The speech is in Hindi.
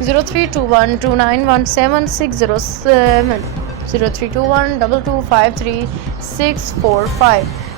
0321291767 032122534645۔